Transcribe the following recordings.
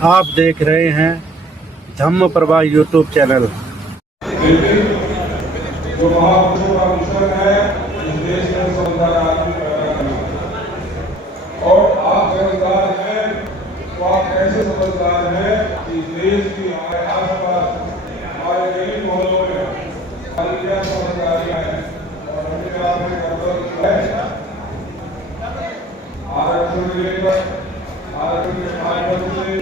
आप देख रहे हैं धम्म प्रभा यूट्यूब चैनल। जो महापुरुषों का मिशन है इस देश में समझदार आदमी पैदा करना। और आप समझदार हैं तो आप कैसे समझदार हैं कि इस देश की हमारे आसपास हमारे गरीब मोहल्लों में हमारी क्या समझदारी है और अपने आप में कर्तव्य है। आरक्षण को लेकर आरक्षण के माध्यम से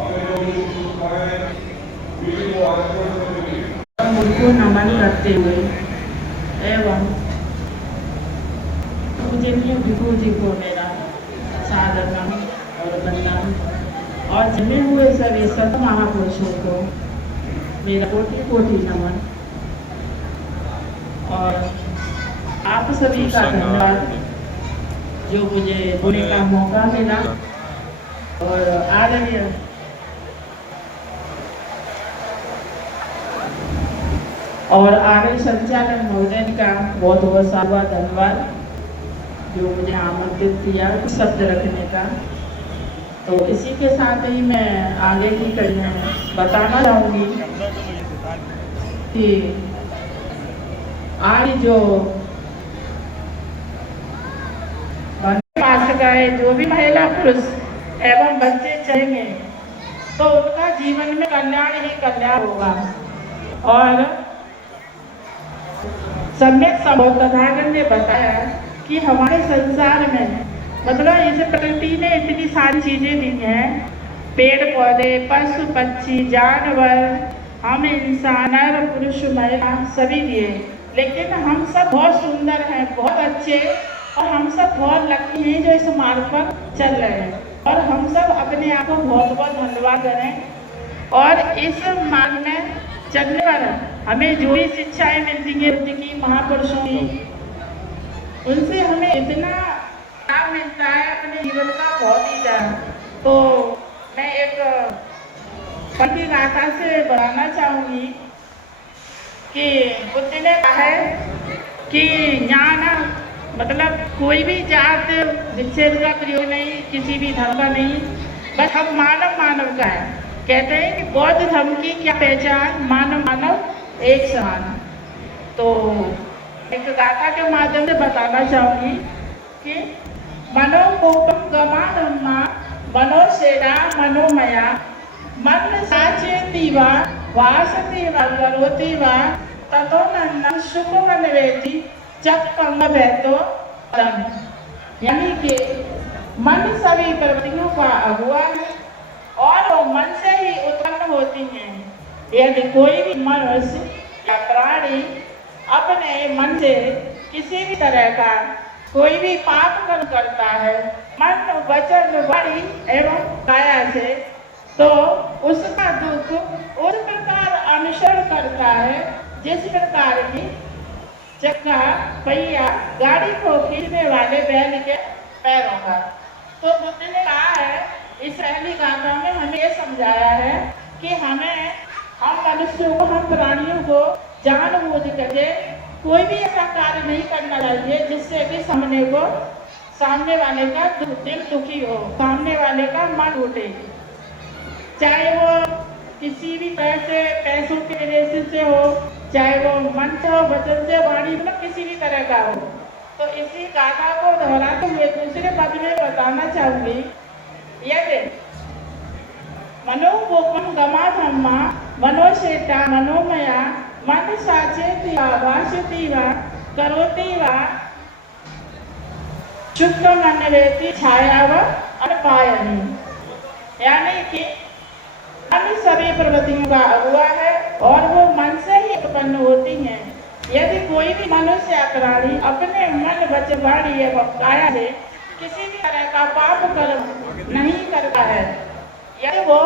हमें जो भी सुविधाएं मिली वो आरक्षण से मिली। उनको नमन करते हुए एवं पूजनीय भिखू जी को मेरा सादर नमन और वंदन और जमे हुए सभी संत महापुरुषों को मेरा कोटि कोटि नमन और आप सभी का धन्यवाद जो मुझे बोलने का मौका मिला। और आदरणीय और आगे संचालक महोदय का बहुत बहुत सारा धन्यवाद जो मुझे आमंत्रित किया शब्द रखने का। तो इसी के साथ ही मैं आगे की कड़ी में बताना चाहूँगी कि आज जो पास गए जो भी महिला पुरुष एवं बच्चे चलेंगे तो उनका जीवन में कल्याण ही कल्याण होगा। और सम्यक संभव तथागत ने बताया कि हमारे संसार में मतलब इस प्रकृति ने इतनी सारी चीजें दी हैं, पेड़ पौधे पशु पक्षी जानवर हम इंसान नर पुरुष महिला सभी दिए, लेकिन हम सब बहुत सुंदर हैं बहुत अच्छे और हम सब बहुत लकी हैं जो इस मार्ग पर चल रहे हैं। और हम सब अपने आप को बहुत बहुत धन्यवाद करें। और इस मार्ग में चलने पर हमें जो भी शिक्षाएं मिलती हैं की महापुरुषों की उनसे हमें इतना लाभ मिलता है अपने जीवन का बहुत ही ज्यादा। तो मैं एक पंक्ति गाथा से बताना चाहूँगी कि बुद्ध ने कहा है कि ज्ञान मतलब कोई भी जात विच्छेद का प्रयोग नहीं, किसी भी धर्म का नहीं, बस हम मानव मानव का है। कहते हैं कि बौद्ध धर्म की क्या पहचान, मानव मानव एक समान। तो एक गाथा के माध्यम से बताना चाहूँगी कि मनो कोपम गमानम्मा मनो सेना मनोमया मन साचेति वा वासति वा करोति वा ततो नन्नं सुखमन्वेति चक्कम भैतो परम। यानी कि मन सभी प्रवृत्तियों का अगुआ है और वो मन से ही उत्पन्न होती हैं। यदि कोई भी मनुष्य या प्राणी अपने मन से किसी भी तरह का कोई भी पाप कर्म करता है मन वचन वाणी एवं काया से, तो उसका दुख उस प्रकार अनुसरण करता है जिस प्रकार की चक्का पहिया गाड़ी को खींचने वाले बैल के पैरों का। तो बुद्ध ने कहा है इस पहली गाथा में हमें ये समझाया है कि हमें हम मनुष्यों को हम प्राणियों को जानबूझ करके कोई भी ऐसा कार्य नहीं करना चाहिए जिससे कि सामने वाले का दिल दुखी हो, सामने वाले का मन उठे, चाहे वो किसी भी पैसों के रिलेशन से हो, चाहे वो मन से हो, वचन से, वाणी मतलब किसी भी तरह का हो। तो इसी गाथा को दोहराते हुए दूसरे पद में बताना चाहूंगी यदि मनोकोपम गमा धम्मा मनोशेता मनोमया मन साचेति वा वासति वा करोति वा शुक्र अन्वेति छाया व अनपायनी। यानी कि मन सभी प्रवृत्तियों का अगुआ है और वो मन से ही उत्पन्न होती हैं। यदि कोई भी मनुष्य या प्राणी अपने मन वचन वाणी एवं काया से किसी भी तरह का पाप कर्म नहीं करता है, यदि वो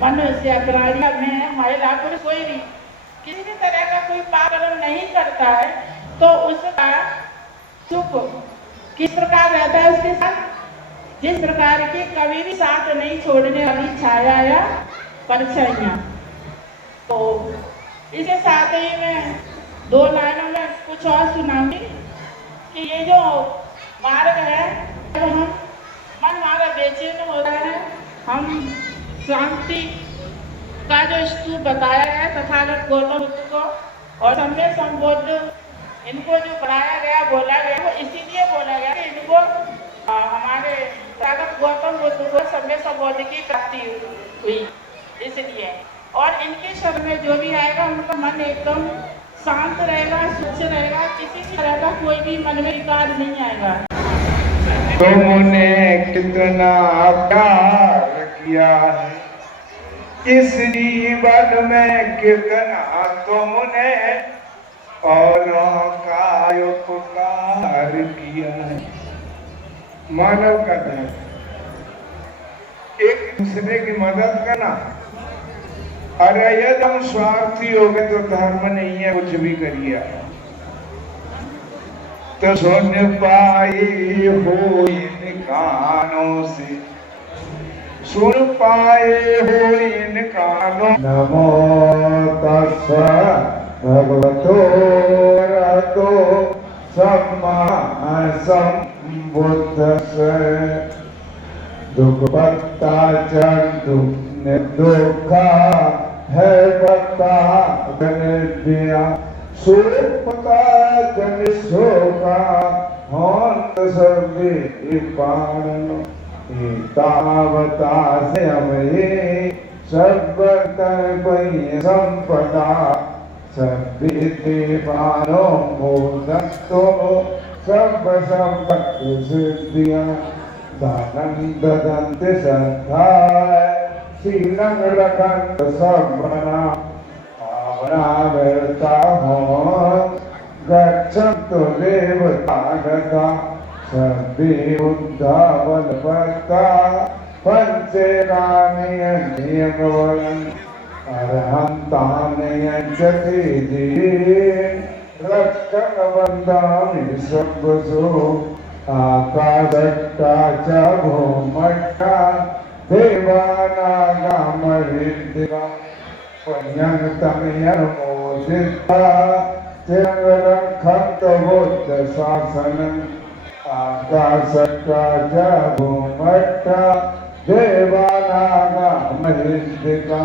मनुष्य या प्राणी में महिला पुरुष कोई भी किसी भी तरह का कोई पाप कर्म नहीं करता है तो उसका सुख किस प्रकार रहता है उसके साथ, जिस प्रकार की कभी भी साथ नहीं छोड़ने वाली छाया या परछाइयाँ। तो इसके साथ ही मैं दो लाइनों में कुछ और सुनाऊंगी कि ये जो मार्ग है जब हम मन हमारा बेचैन होता है, हम शांति का जो स्तूप बताया है तथागत गौतम बुद्ध को, और सम्य संबोध इनको जो पढ़ाया गया, बोला गया, वो इसीलिए बोला गया कि इनको हमारे तथागत गौतम बुद्ध को सम्य संबोध की प्राप्ति हुई, इसलिए। और इनके शरण में जो भी आएगा उनका मन एकदम शांत रहेगा, स्वच्छ रहेगा, किसी तरह का कोई भी मन में विकार नहीं आएगा। तुमने कितना प्यार किया है, इस जीवन में कितना तुमने औरों का उपकार किया है। मानव का धर्म एक दूसरे की मदद करना। अरे यदि हम स्वार्थी हो गए तो धर्म नहीं है, कुछ भी करिए। तो सुन पाए हो इन कानों से, सुन पाए हो इन कानों। नमो तस्सै भगवतो अरहतो सम्मा सम्बुद्धस्सै। दुख पत्ता चंदु दुखा है पत्ता गणिया, सुख पता जन शोका होंत सर्वे पारण। तावता से हमें सर्वतर पै संपदा, सभ्य देवानो मोदस्तो सर्व संपत्ति सिद्धियां। दानंद दंत श्रद्धा शीलं रखंत सबना, आवरावृता हो गच्छन्तु देवतागता। सभ्ये बुद्धा बलवत्ता पंचेकानियनियमवन्। अर्हन्तानियञ्चति दीन रक्षं वन्दामि सर्वसु। आकाशट्टा च भूमट्टा देवानागा महिद्दिका। पुण्यन्तमयनमोदिता चिरंरक्षन्तु बुद्ध शासनम्। आकाशट्टा च भूमट्टा देवानागा महिद्दिका।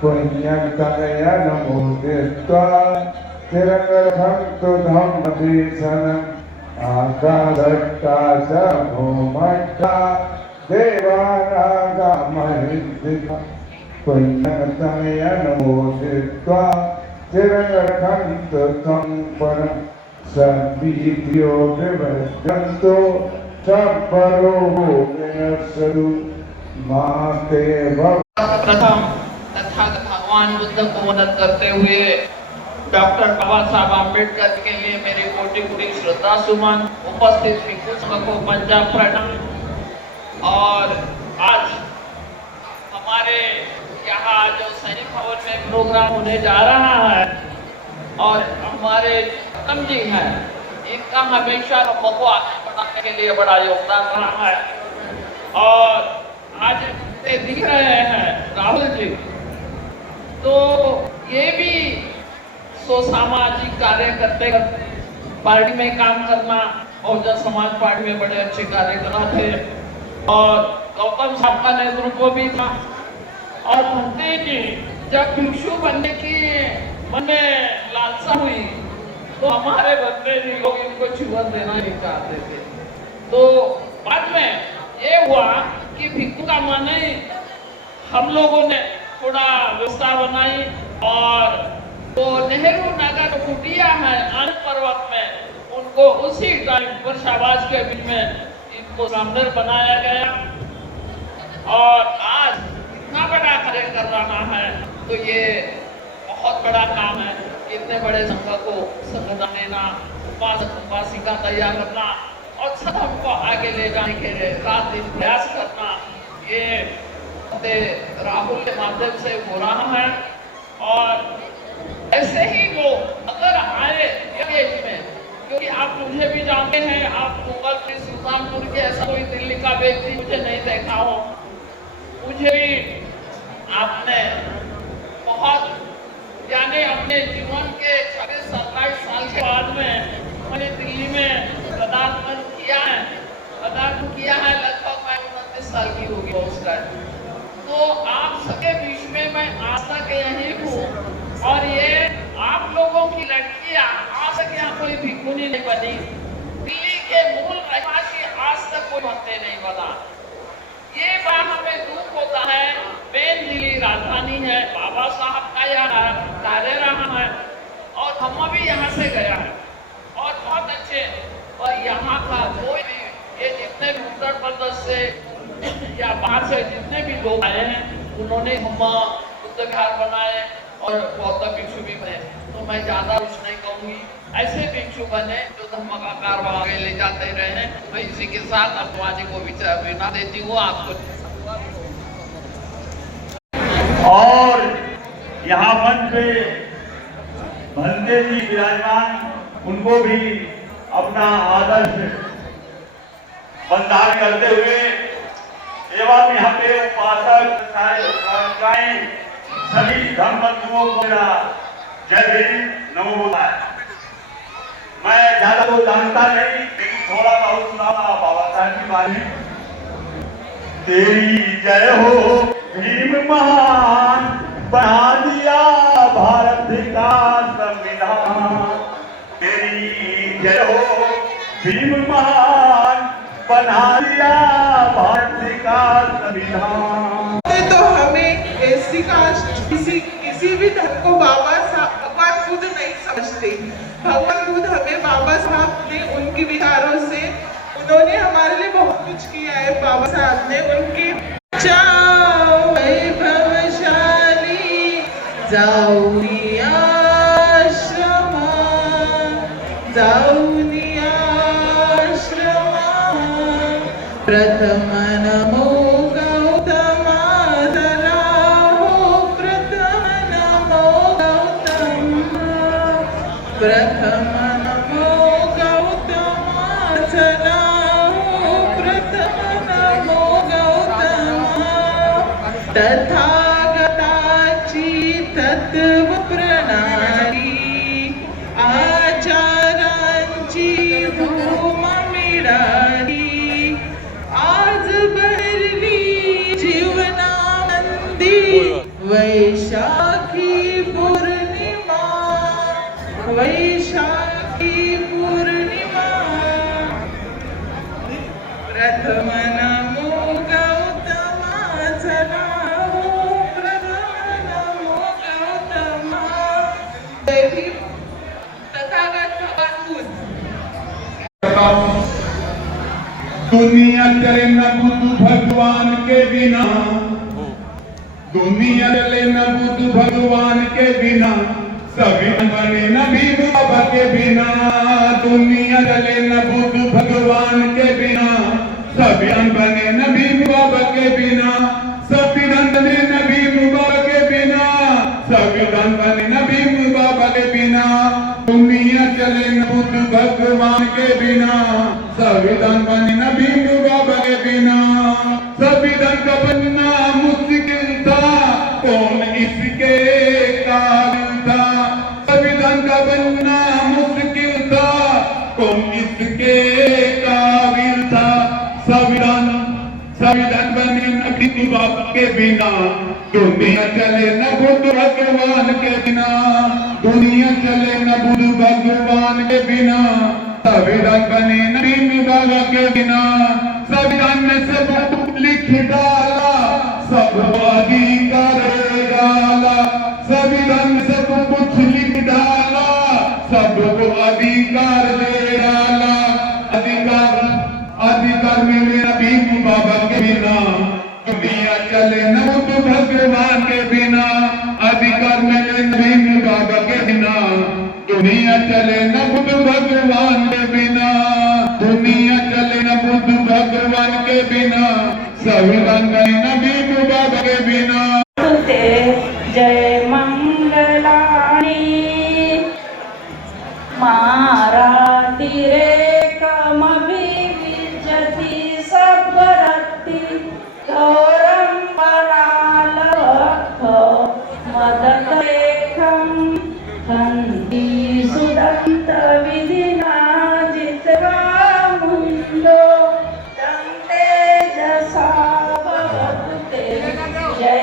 पुण्यन्तमयनमोदिता चिरंरक्षन्तु धम्मदेशनम्। आकाशट्टा च भूमट्टा देवानागा महिद्दिका। पुण्यन्तमयनमोदित्वा चिरंरक्षन्तु तं परम्। सद्विद्यो विवर्धन्तो सब्बरोगविनश्यतु माते भव। प्रथम तथागत भगवान बुद्ध को मदद करते हुए डॉक्टर बाबा साहब आम्बेडकर के लिए मेरे कोटि कोटि श्रद्धा सुमन। उपस्थित भिक्षु को पंजाब प्रणाम। और आज हमारे यहाँ जो सैनिक भवन में प्रोग्राम होने जा रहा है, और हमारे गौतम जी हैं, इनका हमेशा हमको आगे बढ़ाने के लिए बड़ा योगदान रहा है। और आज दिख रहे हैं राहुल जी, तो ये भी सामाजिक कार्य करते पार्टी में काम करना, और जन समाज पार्टी में बड़े अच्छे कार्य कर रहे थे। और गौतम साहब का नेतृत्व भी था। और भंते जी जब भिक्षु बनने की मन में लालसा हुई, तो हमारे भंते जी लोग इनको छुअत देना नहीं चाहते थे। तो बाद में ये हुआ कि भिक्षु का मन हम लोगों ने थोड़ा व्यवस्था बनाई, और तो नेहरू नगर कुटिया है आनंद पर्वत में, उनको उसी टाइम पर शाबाश के बीच में इनको सामने बनाया गया। और आज इतना बड़ा कार्य कर रहा है, तो ये बहुत बड़ा काम है। इतने बड़े संघ को संगठन देना, उपासक उपासिका तैयार करना, और सब हमको आगे ले जाने के लिए रात दिन प्रयास करना, ये राहुल के माध्यम से हो रहा है। और ऐसे ही वो अगर आए एज में, क्योंकि आप मुझे भी जानते हैं, आप मुगल के सुल्तानपुर के ऐसा कोई दिल्ली का व्यक्ति मुझे नहीं देखा हो। मुझे भी आपने बहुत, यानी अपने जीवन के 26-27 साल के बाद में मैंने दिल्ली में पदार्पण किया है। लगभग मैं 29 साल की होगी उस टाइम। तो तो आप सबके बीच में मैं आज तक यही हूँ, और ये आप लोगों की लड़कियां आज तक यहाँ कोई भिखुनी नहीं बनी। दिल्ली के मूल रहवासी आज तक कोई भत्ते नहीं बना। ये बात हमें दुख होता है। मेन दिल्ली राजधानी है, बाबा साहब का यहाँ कार्य रहा है, और हम भी यहाँ से गया है और बहुत अच्छे। और यहाँ का कोई भी, ये जितने भी उत्तर प्रदेश से या बाहर से जितने भी लोग आए हैं, उन्होंने हम बुद्ध विहार बनाए और बौद्ध भिक्षु भी बने। तो मैं ज्यादा कुछ नहीं कहूँगी, ऐसे भिक्षु बने जो धर्म का कारभार आगे ले जाते रहे हैं। मैं इसी के साथ अर्थवा जी को विचार विना देती हूँ आपको। और यहाँ मंच पे भंते जी विराजमान, उनको भी अपना आदर्श बंधार करते हुए एवं यहाँ पे उपासक सभी धर्म बंधुओं को मेरा जय भीम, नमो बुद्धाय। मैं ज्यादा तो जानता नहीं, लेकिन थोड़ा बहुत सुना बाबा साहब की बात है। तेरी जय हो भीम महान, बना दिया भारत का संविधान। तेरी जय हो भीम महान, बना दिया भारत का संविधान। तो हमें एससी कास्ट किसी भी धर्म को भगवान बुद्ध नहीं समझते। भगवान बुद्ध हमें बाबा साहब ने उनके विचारों से, उन्होंने हमारे लिए बहुत कुछ किया है। बाबा साहब ने उनके जाओ वैभवशाली जाऊनी आश्रमा, जाऊनी आश्रमा, प्रथम नमो गौतमा धराहो, प्रथम नमो गौतमा, प्रथम नमो गौतमा धराहो, प्रथम नमो गौतमा, तथागताची तत्व प्रणाली, आचारांची धूम मिळाली, आज भरली जीवनानंदी वैशाखी पौर्णिमा, वैशाखी पौर्णिमा, प्रथम नमो गौतमा चलाहो, प्रथम नमो गौतमा। जय भीम। तथागत भगवान बुद्ध। दुनिया चले न बुद्ध भगवान के बिना, दुनिया चले न बुद्ध भगवान के बिना, सभी बने न भीम बाबा के बिना। दुनिया चले न बुद्ध भगवान के बिना, सभी बने न भीम बाबा के बिना। सभी बने न भीम बाबा के बिना, सभी बने न भीम बाबा के बिना। दुनिया चले न बुद्ध भगवान के बिना, संविधान बने न भीम बाबा के बिना। संविधान का बनना मुश्किल था, कौन इसके काबिल था। संविधान का बनना मुश्किल था, कौन इसके काबिल था। संविधान बने न भीम बाबा के बिना, दुनिया चले न बुद्ध भगवान के बिना। दुनिया चले न बुद्ध भगवान के बिना, संविधान बने न भीम बाबा के बिना। संविधान में सब लिख डाला, सब अधिकार डाला। संविधान में सब कुछ लिख डाला, सबको अधिकार दे डाला। अधिकार मिले न भीम बाबा के बिना, दुनिया चले न बुद्ध भगवान के बिना। अधिकार मिले न भीम बाबा के बिना, दुनिया चले न बुद्ध भगवान के बिना। दुनिया चले न बुद्ध भगवान के बिना, संविधान बने न भीम बाबा के बिना। जय मंगलानी माराती रे कमभी विजती सबरती, गौरम बनालख मदत लेखम, हंदी सुदंत विधिना जितवा मुंडो, तंते जसा भवते। जय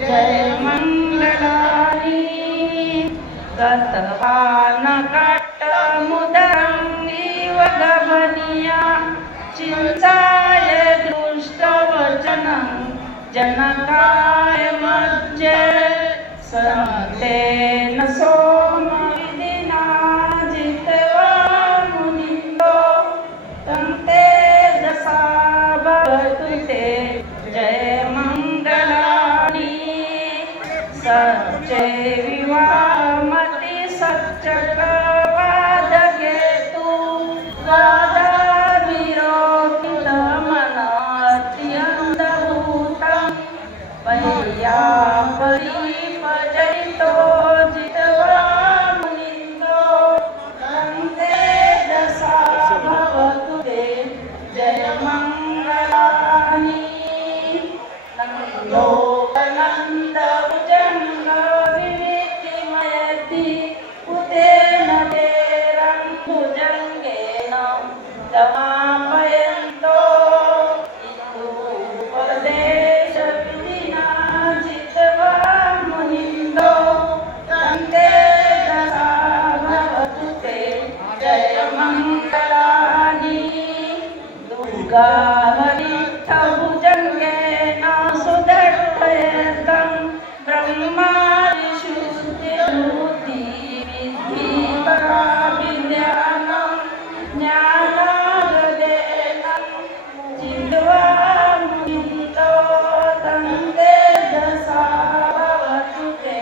जय मंगलानी गतवान काट मुदंगी वगवनिया चिंताय दृष्ट वचनं जनकाय मज्जे संतेन सोम विदिना जितवा मुनिंदो तंते दसा भवतु ते जय मंगलानी सच्चे विवामति सच्चकवाद केतु वादा विरोधित मनात्यंत भूतं पय्या परिपजयितो जितवा मुनिंदो तंते दशा भवतु ते जय मंगलानी नंदोपनंद भुजंग विविधिमयति उतेन तेरं भुजंगेन समापयन्तो उपदेश विधिना जितवा मुनिंदो तंते दशा भवतु ते जय मंगलानी दुर्गा हरिष्ठ भुजंगेन सुदर्शयतं ब्रह्मादिशुद्धि विद्धि परा विद्यानं ज्ञानागदेन जित्वा मुनिंदो तंते दशा भवतु ते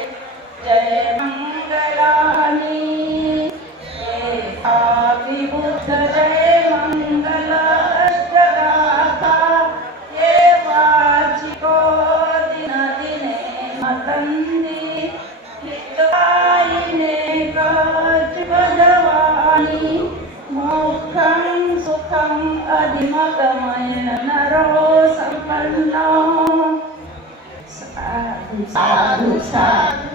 जय मंगलानी विबुद्ध जय मंगल अष्टगाथा ये वाचिको दिन दिने मतंदी हितायिने कज्वदवानी मोक्षं सुखं अधिमगमय नरो संपन्नो साधु साधु साधु